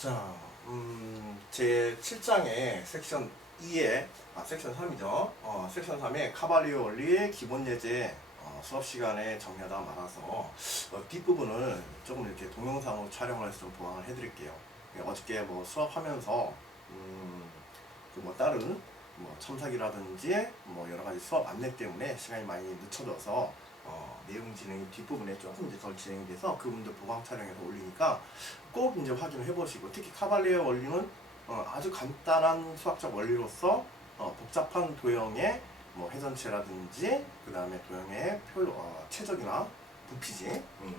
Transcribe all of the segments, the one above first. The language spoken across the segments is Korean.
자, 음, 제 7장의 섹션 2에, 아, 섹션 3이죠. 어, 섹션 3의 카발리오 원리의 기본 예제 어, 수업 시간에 정리하다 말아서 어, 뒷부분을 조금 이렇게 동영상으로 촬영을 해서 좀 보완을 해드릴게요. 예, 어저께 뭐 수업하면서, 음, 그 뭐 다른 뭐 첨삭이라든지 뭐 여러 가지 수업 안내 때문에 시간이 많이 늦춰져서 어, 내용 진행이 뒷부분에 조금 이제 덜 진행이 돼서 그분들 보강 촬영해서 올리니까 꼭 이제 확인을 해보시고 특히 카발리의 원리는 어, 아주 간단한 수학적 원리로서 어, 복잡한 도형의 뭐 회전체라든지 그 다음에 도형의 표, 어, 최적이나 부피지 음,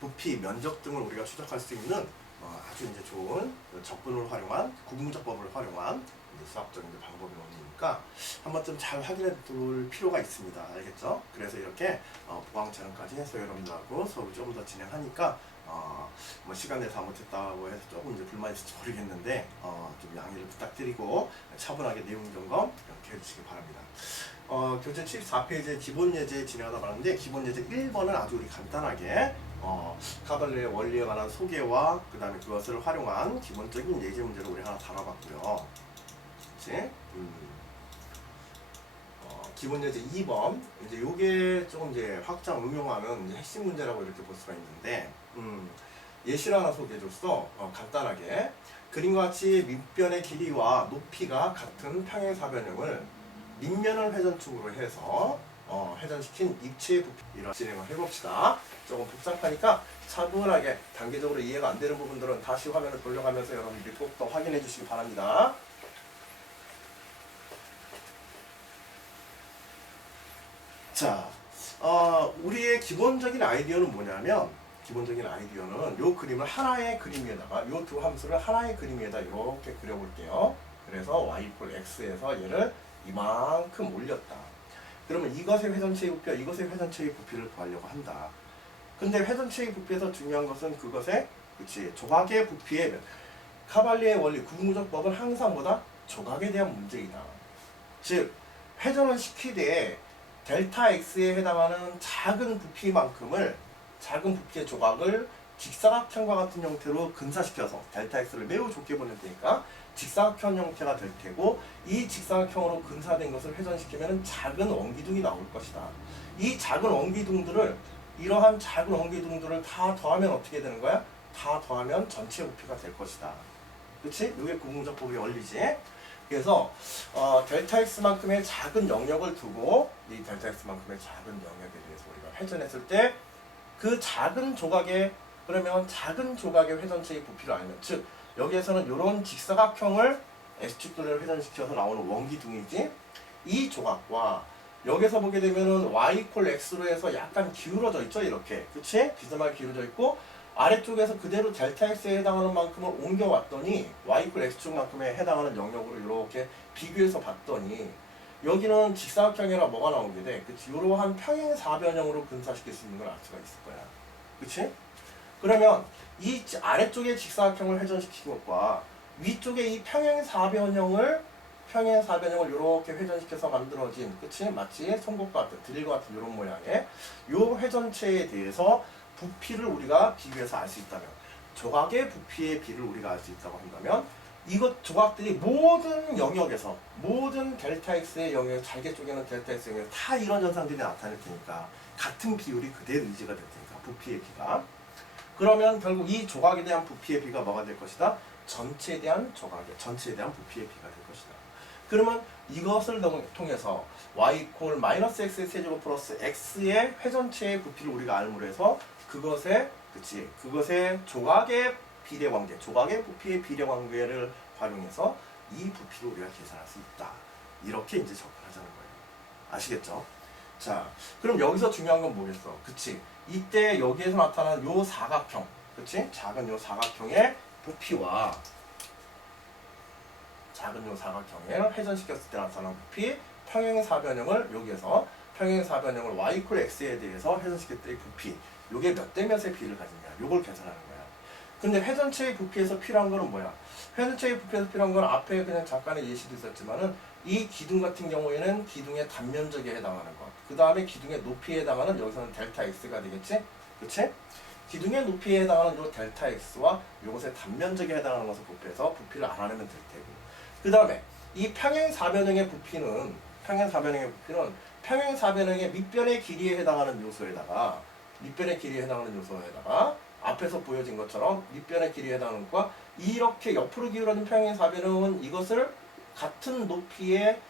부피, 면적 등을 우리가 추적할 수 있는 어, 아주 이제 좋은 적분을 활용한 구분적법을 활용한 수학적인 방법이 원리니까 한 번쯤 잘 확인해 둘 필요가 있습니다. 알겠죠? 그래서 이렇게 어, 보강 촬영까지 해서 여러분들하고 수업을 조금 더 진행하니까 어, 뭐 시간 내서 못했다고 해서 조금 이제 불만이 있을지 모르겠는데 어, 좀 양해를 부탁드리고 차분하게 내용 점검 이렇게 해주시기 바랍니다. 어, 교재 74페이지에 기본 예제 진행하다 말았는데 기본 예제 1번은 아주 우리 간단하게 어, 카발레의 원리에 관한 소개와 그 다음에 그것을 활용한 기본적인 예제 문제를 우리 하나 다뤄봤고요. 그치? 음. 어, 기본 예제 2번. 이제 요게 조금 이제 확장 응용하는 이제 핵심 문제라고 이렇게 볼 수가 있는데 음, 예시를 하나 소개해줬어. 어, 간단하게. 그림과 같이 밑변의 길이와 높이가 같은 평행사변형을 밑면을 회전축으로 해서 어, 회전시킨 입체의 부피 이런 진행을 해봅시다. 조금 복잡하니까 차분하게 단계적으로 이해가 안 되는 부분들은 다시 화면을 돌려가면서 여러분들이 꼭 더 확인해 주시기 바랍니다 자, 어, 우리의 기본적인 아이디어는 뭐냐면 기본적인 아이디어는 요 그림을 하나의 그림 위에다가 요 두 함수를 하나의 그림 위에다 이렇게 그려볼게요. 그래서 y 이퀄 x에서 얘를 이만큼 올렸다. 그러면 이것의 회전체의 부피와 이것의 회전체의 부피를 구하려고 한다. 근데 회전체의 부피에서 중요한 것은 그것의 그치 조각의 부피의 몇- 카발리의 원리 구분구조법은 항상 보다 조각에 대한 문제이다. 즉 회전을 시키되 델타 x에 해당하는 작은 부피만큼을 작은 부피의 조각을 직사각형과 같은 형태로 근사시켜서 델타 x를 매우 좁게 보낼 테니까 직사각형 형태가 될 테고 이 직사각형으로 근사된 것을 회전시키면 작은 원기둥이 나올 것이다. 이 작은 원기둥들을 이러한 작은 원기둥들을 다 더하면 어떻게 되는 거야? 다 더하면 전체 부피가 될 것이다. 그치? 이게 구분적법의 원리지. 그래서 어, 델타 x만큼의 작은 영역을 두고 이 델타 x만큼의 작은 영역에 대해서 우리가 회전했을 때 그 작은 조각의 그러면 작은 조각의 회전체의 부피를 알면 즉 여기에서는 이런 직사각형을 x축도를 회전시켜서 나오는 원기둥이지 이 조각과 여기서 보게 되면은 y 콜 x로 해서 약간 기울어져 있죠 이렇게 그치? 비스말 기울어져 있고 아래쪽에서 그대로 델타 x에 해당하는 만큼을 옮겨왔더니 y 콜 x축만큼에 해당하는 영역으로 이렇게 비교해서 봤더니 여기는 직사각형이라 뭐가 나오게 돼? 그치? 이러한 평행 사변형으로 근사시킬 수 있는 걸 알 수가 있을 거야. 그치? 그러면 이 지- 아래쪽에 직사각형을 회전시킨 것과 위쪽에 이 평행 사변형을 평행 사변형을 이렇게 회전시켜서 만들어진 그치? 마치 송곳과 같은 드릴과 같은 이런 모양의 요 회전체에 대해서 부피를 우리가 비교해서 알 수 있다면 조각의 부피의 비를 우리가 알 수 있다고 한다면 이것 조각들이 모든 영역에서 모든 델타 x의 영역 잘게 쪼개는 델타 x 영역 다 이런 현상들이 나타날 테니까 같은 비율이 그대로 유지가 될 테니까 부피의 비가 그러면 결국 이 조각에 대한 부피의 비가 뭐가 될 것이다? 전체에 대한 조각의 전체에 대한 부피의 비가 될 것이다. 그러면 이것을 동- 통해서 y 콜 마이너스 x의 세제곱 플러스 x의 회전체의 부피를 우리가 알므로 해서 그것의 그치 그것의 조각의 비례 관계, 조각의 부피의 비례 관계를 활용해서 이 부피를 우리가 계산할 수 있다. 이렇게 이제 접근하자는 거예요. 아시겠죠? 자, 그럼 여기서 중요한 건 뭐겠어? 그치? 이때 여기에서 나타나는 요 사각형, 그치? 작은 요 사각형의 부피와 작은 요 사각형에 회전시켰을 때 나타나는 부피, 평행사변형을 여기에서 평행사변형을 y 콜 x에 대해서 회전시켰을 때의 부피, 요게 몇 대 몇의 비를 가지냐, 요걸 계산하는 거야. 근데 회 전체의 부피에서 필요한 거는 뭐야? 회 전체의 부피에서 필요한 건 앞에 그냥 잠깐의 예시도 있었지만은 이 기둥 같은 경우에는 기둥의 단면적에 해당하는 것. 그 다음에 기둥의 높이에 해당하는 여기서는 델타 x가 되겠지? 그치? 기둥의 높이에 해당하는 요 델타 x와 요것의 단면적에 해당하는 것을 곱해서 부피를 알아내면 될 테고 그 다음에 이 평행 사변형의 부피는 평행 사변형의 부피는 평행 사변형의 밑변의 길이에 해당하는 요소에다가 밑변의 길이에 해당하는 요소에다가 앞에서 보여진 것처럼 밑변의 길이에 해당하는 것과 이렇게 옆으로 기울어진 평행 사변형은 이것을 같은 높이의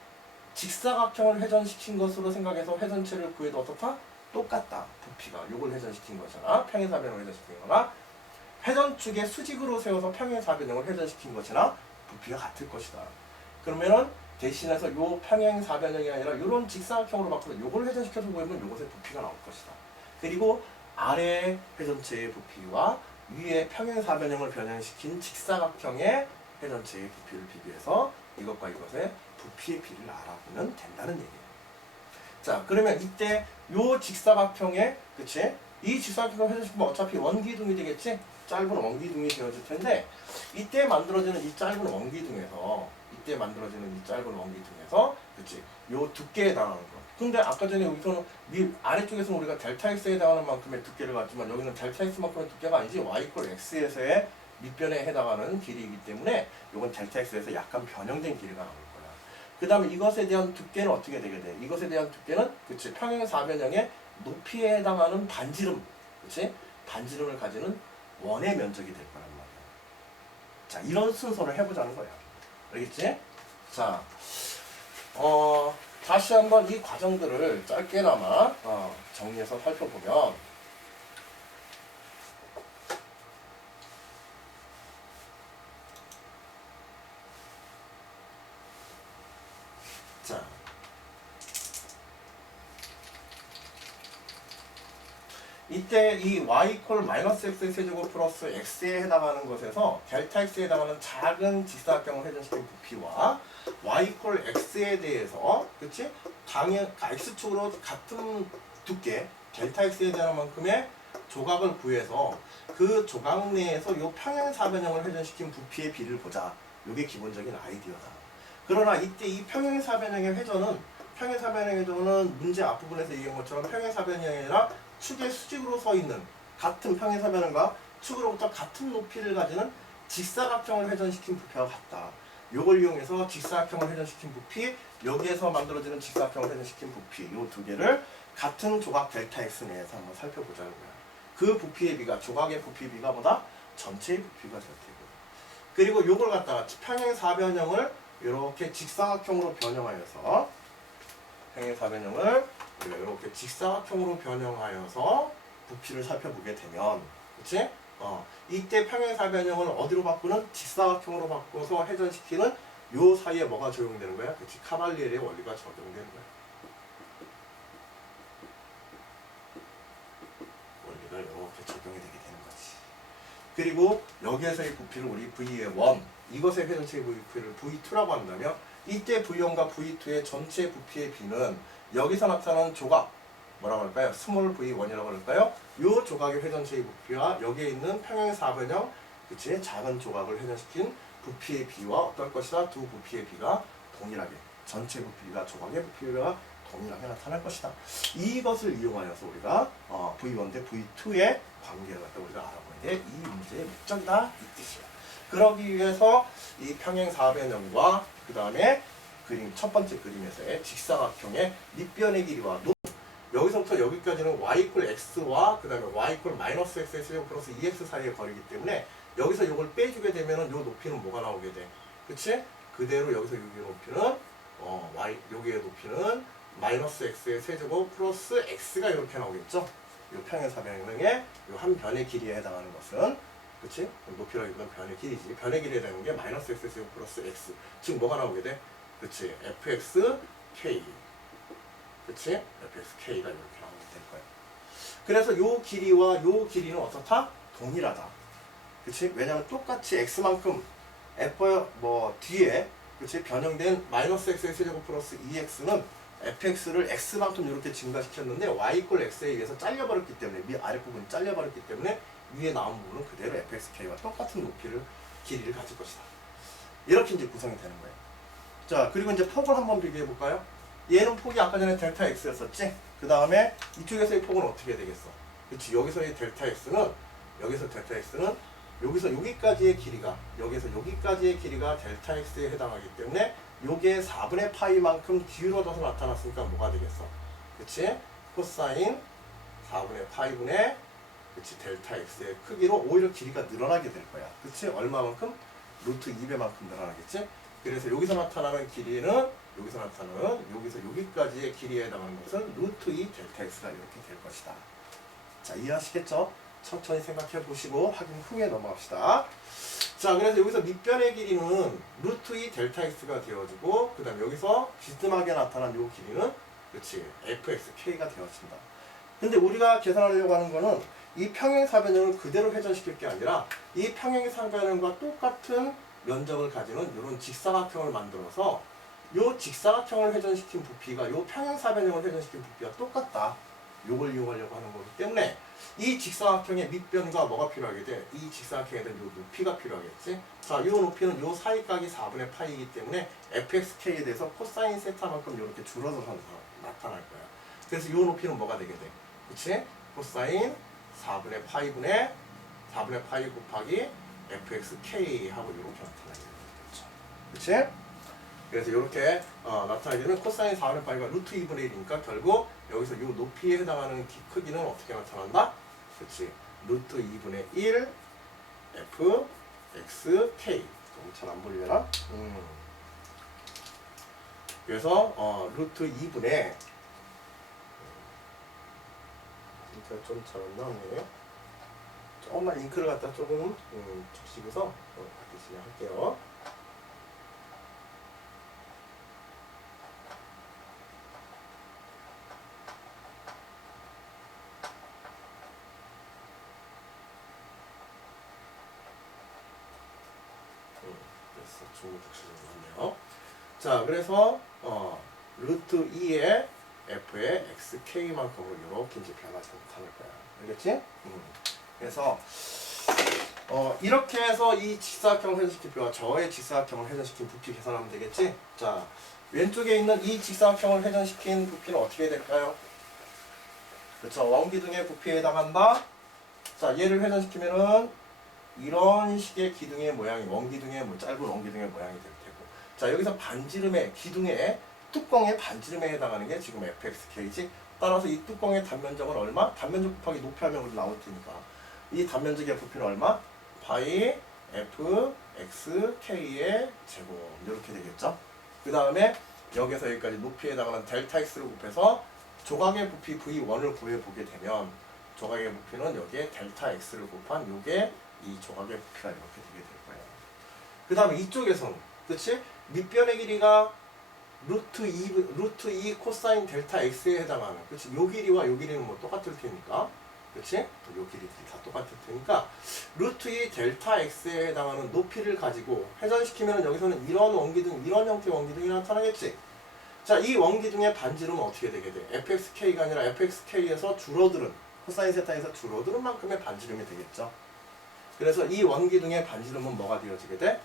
직사각형을 회전시킨 것으로 생각해서 회전체를 구해도 어떻다? 똑같다. 부피가 요걸 회전시킨 거잖아. 평행 사변형을 회전시킨 거나 회전축에 수직으로 세워서 평행 사변형을 회전시킨 것이나 부피가 같을 것이다. 그러면은 대신해서 요 평행 사변형이 아니라 요런 직사각형으로 바꾸면 요걸 회전시켜서 보이면 요것의 부피가 나올 것이다. 그리고 아래 회전체의 부피와 위에 평행사변형을 변형시킨 직사각형의 회전체의 부피를 비교해서 이것과 이것의 부피의 비를 알아보면 된다는 얘기예요. 자, 그러면 이때 요 직사각형에 그치? 이 직사각형을 회전시키면 어차피 원기둥이 되겠지? 짧은 원기둥이 되어질 텐데 이때 만들어지는 이 짧은 원기둥에서 이때 만들어지는 이 짧은 원기둥에서 그치? 요 두께에 해당하는 거. 근데 아까 전에 여기서는 위 아래쪽에서는 우리가 델타 x에 해당하는 만큼의 두께를 갖지만 여기는 델타 x만큼의 두께가 아니지 y 이퀄 x에서의 밑변에 해당하는 길이이기 때문에 이건 델타 x에서 약간 변형된 길이가 나올 거야. 그 다음에 이것에 대한 두께는 어떻게 되게 돼? 이것에 대한 두께는 그치 평행 사변형의 높이에 해당하는 반지름, 그치 반지름을 가지는 원의 면적이 될 거란 말이야. 자 이런 순서를 해보자는 거야. 알겠지? 자, 어 다시 한번 이 과정들을 짧게나마 어, 정리해서 살펴보면. 자. 이때 이 y 이퀄 마이너스 x의 세제곱 플러스 x에 해당하는 것에서 델타 x에 해당하는 작은 직사각형을 회전시킨 부피와 y 이퀄 x에 대해서 그치? 당연 x축으로 같은 두께 델타 x에 대한 만큼의 조각을 구해서 그 조각 내에서 요 평행 사변형을 회전시킨 부피의 비를 보자. 이게 기본적인 아이디어다. 그러나 이때 이 평행 사변형의 회전은 평행 사변형의 회전은 문제 앞부분에서 얘기한 것처럼 평행 사변형이 아니라 축의 수직으로 서 있는 같은 평행 사변형과 축으로부터 같은 높이를 가지는 직사각형을 회전시킨 부피와 같다. 요걸 이용해서 직사각형을 회전시킨 부피, 여기에서 만들어지는 직사각형을 회전시킨 부피, 요 두 개를 같은 조각 델타 x 내에서 한번 살펴보자는 거야. 그 부피의 비가 조각의 부피 비가 뭐다? 전체의 부피가 될 테고. 그리고 요걸 갖다가 평행 사변형을 이렇게 직사각형으로 변형하여서 평행 사변형을 이렇게 직사각형으로 변형하여서 부피를 살펴보게 되면 그치? 어, 이때 평행사변형을 어디로 바꾸는? 직사각형으로 바꿔서 회전시키는 요 사이에 뭐가 적용되는 거야? 그치? 카발리에의 원리가 적용되는 거야. 원리가 이렇게 적용이 되게 되는 거지. 그리고 여기에서의 부피를 우리 V의 1 이것의 회전체의 부피를 V2라고 한다면 이때 V1과 V2의 전체 부피의 비는 여기서 나타나는 조각 뭐라고 할까요? 스몰 V1이라고 할까요? 요 조각의 회전체의 부피와 여기에 있는 평행 사변형 그치? 작은 조각을 회전시킨 부피의 비와 어떨 것이다? 두 부피의 비가 동일하게 전체 부피가 조각의 부피가 동일하게 나타날 것이다. 이것을 이용하여서 우리가 어, V1 대 V2의 관계를 갖다 우리가 알아보는 게 이 문제의 목적이다 이 뜻이야. 그러기 위해서 이 평행 사변형과 그 다음에 그림 첫 번째 그림에서의 직사각형의 밑변의 길이와 높 여기서부터 여기까지는 y 이퀄 x와 그 다음에 y 이퀄 마이너스 x의 세제곱 플러스 2x 사이의 거리이기 때문에 여기서 이걸 빼주게 되면은 요 높이는 뭐가 나오게 돼? 그치? 그대로 여기서 여기 높이는 어 y 여기의 높이는 마이너스 x의 세제곱 플러스 x가 이렇게 나오겠죠? 요 평행 사변형의 요한 변의 길이에 해당하는 것은 그치? 높이라고 이건 변의 길이지. 변의 길이에 해당하는 게 마이너스 x 제곱 플러스 x. 즉 뭐가 나오게 돼? 그치? fx k. 그치? fx k가 이렇게 나오게 될 거야. 그래서 요 길이와 요 길이는 어떻다? 동일하다. 그치? 왜냐면 똑같이 x만큼 f 뭐 뒤에 그치? 변형된 마이너스 x 세제곱 플러스 2x는 fx를 x만큼 이렇게 증가시켰는데 y 이퀄 x에 의해서 잘려버렸기 때문에 미 아랫부분이 잘려버렸기 때문에 위에 나온 부분은 그대로 fxk와 똑같은 높이를 길이를 가질 것이다. 이렇게 이제 구성이 되는 거예요. 자 그리고 이제 폭을 한번 비교해 볼까요? 얘는 폭이 아까 전에 델타 x였었지. 그 다음에 이쪽에서의 폭은 어떻게 되겠어? 그렇지 여기서의 델타 x는 여기서 델타 x는 여기서 여기까지의 길이가 여기서 여기까지의 길이가 델타 x에 해당하기 때문에 요게 4분의 파이만큼 기울어져서 나타났으니까 뭐가 되겠어? 그치? 코사인 4분의 파이분의 그치 델타 x의 크기로 오히려 길이가 늘어나게 될 거야. 그치? 얼마만큼? 루트 2배만큼 늘어나겠지? 그래서 여기서 나타나는 길이는 여기서 나타나는 여기서 여기까지의 길이에 해당하는 것은 루트 2 델타 x가 이렇게 될 것이다. 자 이해하시겠죠? 천천히 생각해 보시고 확인 후에 넘어갑시다. 자 그래서 여기서 밑변의 길이는 루트 2 델타 x가 되어지고 그 다음 여기서 비스듬하게 나타난 요 길이는 그렇지 fxk가 되어진다. 근데 우리가 계산하려고 하는 거는 이 평행 사변형을 그대로 회전시킬 게 아니라 이 평행 사변형과 똑같은 면적을 가지는 이런 직사각형을 만들어서 요 직사각형을 회전시킨 부피가 요 평행사변형을 회전시킨 부피가 똑같다. 요걸 이용하려고 하는 거기 때문에 이 직사각형의 밑변과 뭐가 필요하게 돼? 이 직사각형에 대한 요 높이가 필요하겠지? 자, 요 높이는 요 사이각이 4분의 파이기 때문에 fxk에 대해서 코사인 세타만큼 이렇게 줄어들어서 나타날 거야. 그래서 요 높이는 뭐가 되게 돼? 그치? 코사인 4분의 파이분의 4분의 파이 곱하기 fxk 하고 이렇게 나타나게 되겠죠. 그치? 그래서 이렇게 어, 나타나게 되면 코사인 4분의 파이가 루트 2분의 1이니까 결국 여기서 이 높이에 해당하는 기- 크기는 어떻게 나타난다? 그렇지. 루트 2분의 1 f x k 너무 잘 안 보이려나? 음. 그래서 어, 루트 2분의 진짜 좀 잘 안 나오네요. 조금만 잉크를 갖다 조금 음, 주시고서 어, 다시 진행할게요. 음, 됐어. 중국 나왔네요. 자, 그래서 어, 루트 2의 f의 xk만큼으로 이렇게 이제 변하지 못하는 거야. 알겠지? 음. 그래서 어, 이렇게 해서 이 직사각형을 회전시킨 부피와 저의 직사각형을 회전시킨 부피 계산하면 되겠지? 자, 왼쪽에 있는 이 직사각형을 회전시킨 부피는 어떻게 될까요? 그렇죠. 원기둥의 부피에 해당한다. 자, 얘를 회전시키면은 이런 식의 기둥의 모양이 원기둥의 뭐 짧은 원기둥의 모양이 될 테고. 자, 여기서 반지름의 기둥의 뚜껑의 반지름에 해당하는 게 지금 fxk지. 따라서 이 뚜껑의 단면적은 얼마? 단면적 곱하기 높이 하면 우리 나올 테니까. 이 단면적의 부피는 얼마? 파이 f x k의 제곱 이렇게 되겠죠. 그 다음에 여기서 여기까지 높이에 해당하는 델타 x를 곱해서 조각의 부피 v1을 구해보게 되면 조각의 부피는 여기에 델타 x를 곱한 요게 이 조각의 부피가 이렇게 되게 될 거예요. 그 다음에 이쪽에서는 그치? 밑변의 길이가 루트 2, 루트 2 코사인 델타 x에 해당하는 그치? 요 길이와 요 길이는 뭐 똑같을 테니까 그치? 요 길이들이 다 똑같을 테니까 루트 2 델타 x에 해당하는 높이를 가지고 회전시키면 여기서는 이런 원기둥, 이런 형태의 원기둥이 나타나겠지? 자, 이 원기둥의 반지름은 어떻게 되게 돼? fxk가 아니라 fxk에서 줄어드는 코사인 세타에서 줄어드는 만큼의 반지름이 되겠죠. 그래서 이 원기둥의 반지름은 뭐가 되어지게 돼?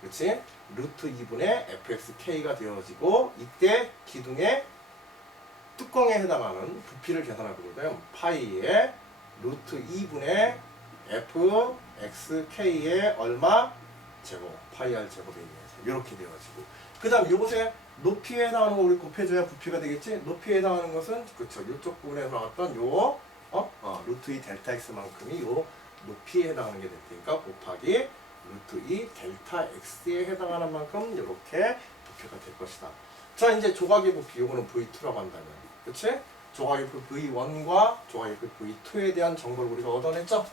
그렇지? 루트 2분의 fxk가 되어지고 이때 기둥의 뚜껑에 해당하는 부피를 계산해보거든요. 파이의 루트 2분의 fxk의 얼마? 제곱, 파이 r 제곱에 의해서 이렇게 되어지고 그 다음 요것에 높이에 해당하는 거 우리 곱해줘야 부피가 되겠지? 높이에 해당하는 것은 그쵸 이쪽 부분에서 나왔던 요 어? 어, 루트 2 델타 x만큼이 요 높이에 해당하는 게될 테니까 곱하기 루트 2 델타 x에 해당하는 만큼 이렇게 부피가 될 것이다. 자 이제 조각의 부피 요거는 v2라고 한다면 그치? 조각의 부피 v1과 조각의 부피 v2에 대한 정보를 우리가 얻어냈죠?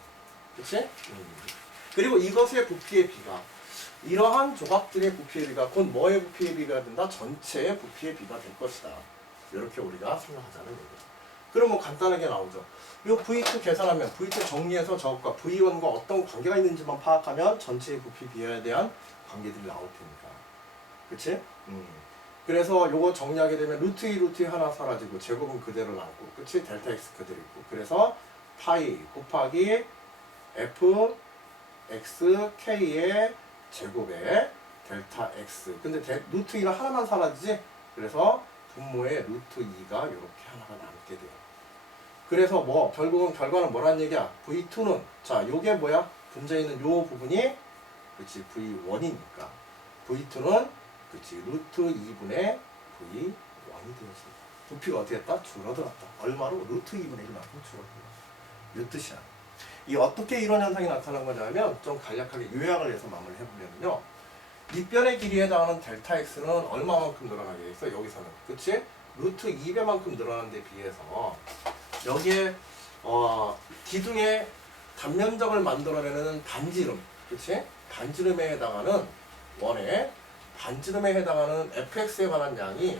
그치? 음. 그리고 이것의 부피의 비가 이러한 조각들의 부피의 비가 곧 뭐의 부피의 비가 된다? 전체의 부피의 비가 될 것이다. 이렇게 우리가 생각하자는 얘기예요. 뭐 간단하게 나오죠. 이 V2 계산하면 V2 정리해서 저것과 V1과 어떤 관계가 있는지만 파악하면 전체의 부피 비에 대한 관계들이 나올 테니까. 그치? 음. 그래서 요거 정리하게 되면 루트 2, 루트 2 하나 사라지고 제곱은 그대로 남고 그치? 델타 X 그대로 있고 그래서 파이 곱하기 F X K의 제곱에 델타 X 근데 데, 루트 2는 하나만 사라지지? 그래서 분모에 루트 2가 이렇게 하나가 남게 돼요. 그래서 뭐 결국은 결과는 뭐란 얘기야? V2는 자 요게 뭐야? 분자에 있는 요 부분이 그렇지 V1이니까 V2는 그렇지 루트 2분의 V1이 되었습니다. 부피가 어떻게 했다? 줄어들었다. 얼마로? 루트 2분의 1만큼 줄어들었다. 이 뜻이야. 이 어떻게 이런 현상이 나타난 거냐면 좀 간략하게 요약을 해서 마무리 해보면요. 밑변의 길이에 해당하는 델타 x는 얼마만큼 늘어나게 돼 있어? 여기서는 그치? 루트 2배만큼 늘어난 데 비해서 여기에 어, 기둥의 단면적을 만들어내는 반지름 그치? 반지름에 해당하는 원의 반지름에 해당하는 fx에 관한 양이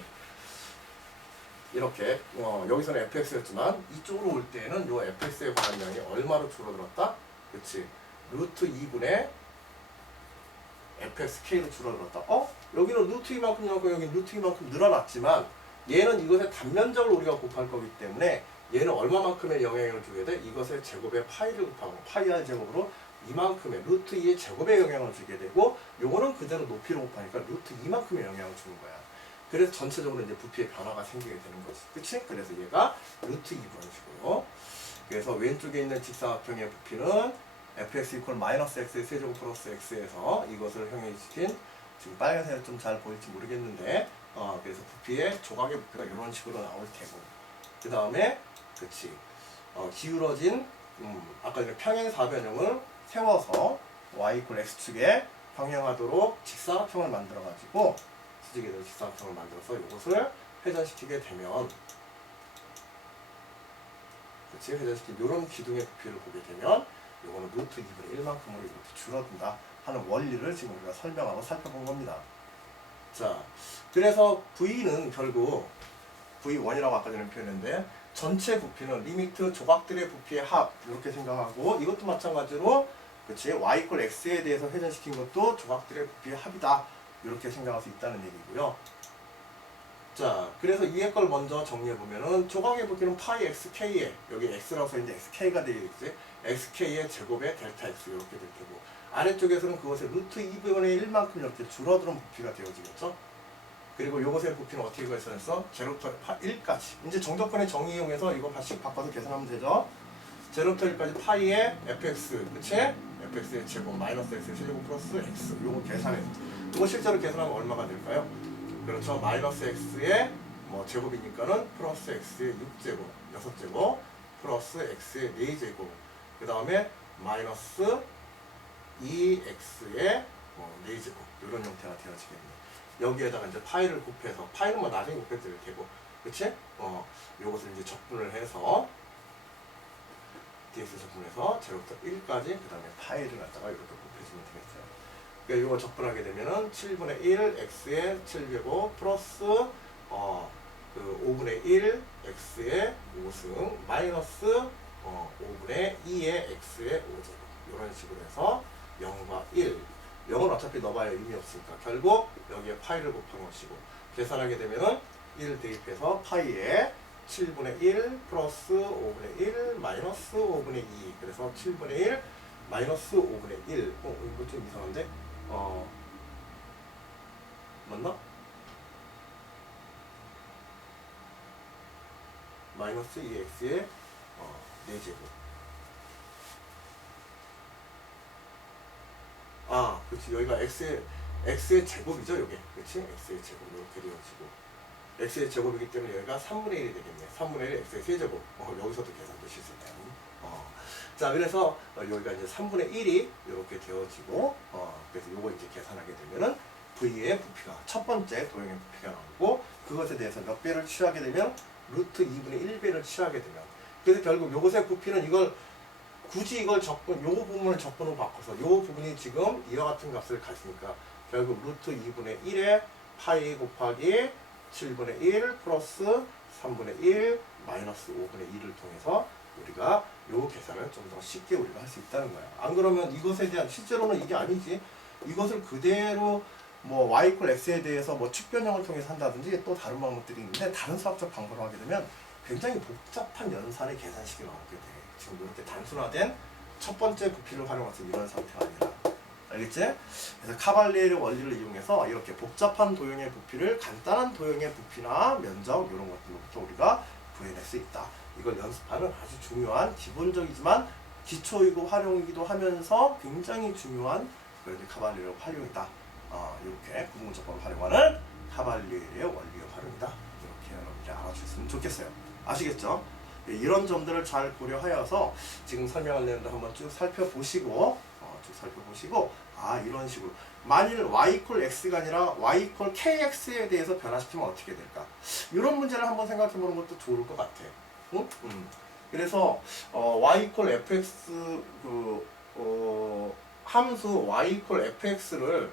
이렇게 어, 여기서는 fx였지만 이쪽으로 올 때는 요 fx에 관한 양이 얼마로 줄어들었다? 그치? 루트 2분의 fxk로 줄어들었다. 어? 여기는 루트 2만큼 나오고 여기 루트 2만큼 늘어났지만 얘는 이것의 단면적을 우리가 곱할 거기 때문에 얘는 얼마만큼의 영향을 주게 돼? 이것의 제곱에 파이를 곱하고 파이 r 제곱으로 이만큼의 루트 2의 제곱에 영향을 주게 되고 요거는 그대로 높이로 곱하니까 루트 2만큼의 영향을 주는 거야. 그래서 전체적으로 이제 부피의 변화가 생기게 되는 거지. 그치? 그래서 얘가 루트 2분이고요. 그래서 왼쪽에 있는 직사각형의 부피는 fx 이퀄 마이너스 x의 세제곱 플러스 x에서 이것을 형해시킨 지금 빨간색은 좀잘 보일지 모르겠는데 어, 그래서 부피의 조각의 부피가 이런 식으로 나올 테고 그 다음에 그치 어, 기울어진 음, 아까 전에 평행 사변형을 세워서 y 이퀄 x축에 평행하도록 직사각형을 만들어 가지고 수직에 대한 직사각형을 만들어서 이것을 회전시키게 되면 그치 회전시킨 이런 기둥의 부피를 보게 되면 요거는 루트 2분의 1만큼으로 이렇게 줄어든다 하는 원리를 지금 우리가 설명하고 살펴본 겁니다. 자, 그래서 V는 결국 V1이라고 아까 전에 표현했는데 전체 부피는 리미트 조각들의 부피의 합 이렇게 생각하고 이것도 마찬가지로 그치 y 이 x에 대해서 회전시킨 것도 조각들의 부피의 합이다 이렇게 생각할 수 있다는 얘기고요. 자, 그래서 위에 걸 먼저 정리해 보면은 조각의 부피는 파이 xk에 여기 x라고 써 있는데 xk가 되어 있지. xk의 제곱에 델타 x 이렇게 될 테고 아래쪽에서는 그것의 루트 2분의 1만큼 이렇게 줄어드는 부피가 되어지겠죠. 그리고 이것의 부피는 어떻게 계산했어? 제로부터 1까지. 이제 정적분의 정의 이용해서 이거 다시 바꿔서 계산하면 되죠. 제로부터 1까지 파이의 fx, 그치? fx의 제곱 마이너스 x의 세제곱 플러스 x. 요거 계산해. 이거 실제로 계산하면 얼마가 될까요? 그렇죠. 마이너스 x의 뭐 제곱이니까는 플러스 x의 6제곱, 6제곱, 플러스 x의 4제곱. 그 다음에 마이너스 2x의 뭐 4제곱. 이런 형태가 되어지겠네요. 여기에다가 이제 파이를 곱해서 파이는 뭐 나중에 곱해도 될 테고 그치? 어 요것을 이제 적분을 해서 dx 적분해서 제로부터 1까지 그 다음에 파이를 갖다가 이렇게 곱해주면 되겠어요. 그러니까 이거 적분하게 되면은 7분의 1 x의 7제곱 플러스 어그 5분의 1 x의 5승 마이너스 어 5분의 2의 x의 5제곱. 이런 식으로 해서 0과 1 0은 어차피 넣어봐야 의미 없으니까 결국 여기에 파이를 곱한 것이고 계산하게 되면은 1 대입해서 파이에 7분의 1 플러스 5분의 1 마이너스 5분의 2 그래서 7분의 1 마이너스 5분의 1 어, 이거 좀 이상한데? 어 맞나? 마이너스 2x의 어, 4제곱 아, 그렇지. 여기가 x의 x의 제곱이죠, 여기. 그렇지? x의 제곱 이렇게 되어지고 x의 제곱이기 때문에 여기가 3분의 1이 되겠네. 3분의 1 x의 세제곱. 어, 여기서도 계산도 실수했다. 어. 자, 그래서 어, 여기가 이제 3분의 1이 이렇게 되어지고 어, 그래서 요거 이제 계산하게 되면은 v의 부피가 첫 번째 도형의 부피가 나오고 그것에 대해서 몇 배를 취하게 되면 루트 2분의 1배를 취하게 되면 그래서 결국 요것의 부피는 이걸 굳이 이걸 적분, 요 부분을 적분으로 바꿔서 요 부분이 지금 이와 같은 값을 가지니까 결국 루트 2분의 1에 파이 곱하기 7분의 1 플러스 3분의 1 마이너스 5분의 2를 통해서 우리가 요 계산을 좀 더 쉽게 우리가 할 수 있다는 거야. 안 그러면 이것에 대한 실제로는 이게 아니지. 이것을 그대로 뭐 y 이퀄 x에 대해서 뭐 측변형을 통해서 한다든지 또 다른 방법들이 있는데 다른 수학적 방법을 하게 되면 굉장히 복잡한 연산의 계산식이 나오게 돼. 지금 이렇게 단순화된 첫 번째 부피를 활용해서 이런 상태가 아니라 알겠지? 그래서 카발리에르 원리를 이용해서 이렇게 복잡한 도형의 부피를 간단한 도형의 부피나 면적 이런 것들로부터 우리가 구해낼 수 있다. 이걸 연습하는 아주 중요한 기본적이지만 기초이고 활용이기도 하면서 굉장히 중요한 그런 카발리의 활용이다. 어, 이렇게 구문조건을 활용하는 카발리의 원리의 활용이다. 이렇게 여러분들이 알아주셨으면 좋겠어요. 아시겠죠? 예, 이런 점들을 잘 고려하여서 지금 설명할 내용도 한번 쭉 살펴보시고 어, 쭉 살펴보시고 아 이런 식으로 만일 y 이퀄 x가 아니라 y 이퀄 kx에 대해서 변화시키면 어떻게 될까? 이런 문제를 한번 생각해 보는 것도 좋을 것 같아. 응? 음. 그래서 어, y 이퀄 fx 그 어, 함수 y 이퀄 fx를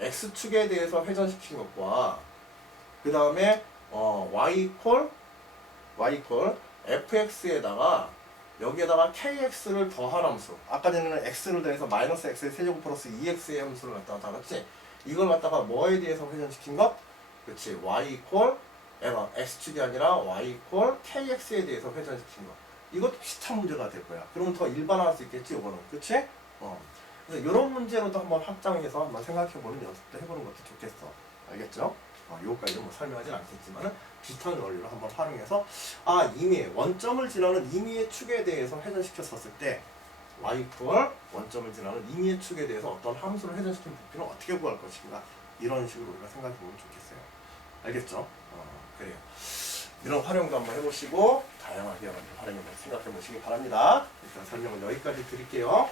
x축에 대해서 회전시킨 것과 그 다음에 어, y 이퀄 y 이퀄 fx에다가 여기에다가 kx를 더한 함수 아까 전에는 x를 더해서 마이너스 x의 세제곱 플러스 2x의 함수를 갖다가 다뤘지 이걸 갖다가 뭐에 대해서 회전시킨 것? 그렇지 y 에가 x축이 아니라 y 이퀄 kx에 대해서 회전시킨 것 이것도 비슷한 문제가 될 거야 그러면 더 일반화할 수 있겠지 이거는 그렇지? 어. 그래서 이런 문제로도 한번 확장해서 한번 생각해보는 연습도 해보는 것도 좋겠어 알겠죠? 어, 요까지는 뭐 설명하진 않겠지만은 비슷한 원리로 한번 활용해서 아 임의의 원점을 지나는 임의의 축에 대해서 회전시켰었을 때 y 이퀄 원점을 지나는 임의의 축에 대해서 어떤 함수를 회전시킨 부피는 어떻게 구할 것인가 이런 식으로 우리가 생각해 보면 좋겠어요. 알겠죠? 어, 그래요. 이런 활용도 한번 해보시고 다양하게 활용해 생각해 보시기 바랍니다. 일단 설명은 여기까지 드릴게요.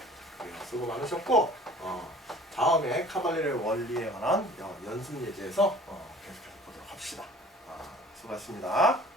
수고 많으셨고 어, 다음에 카발레의 원리에 관한 어, 연습 예제에서 어, 합시다. 아, 수고하셨습니다.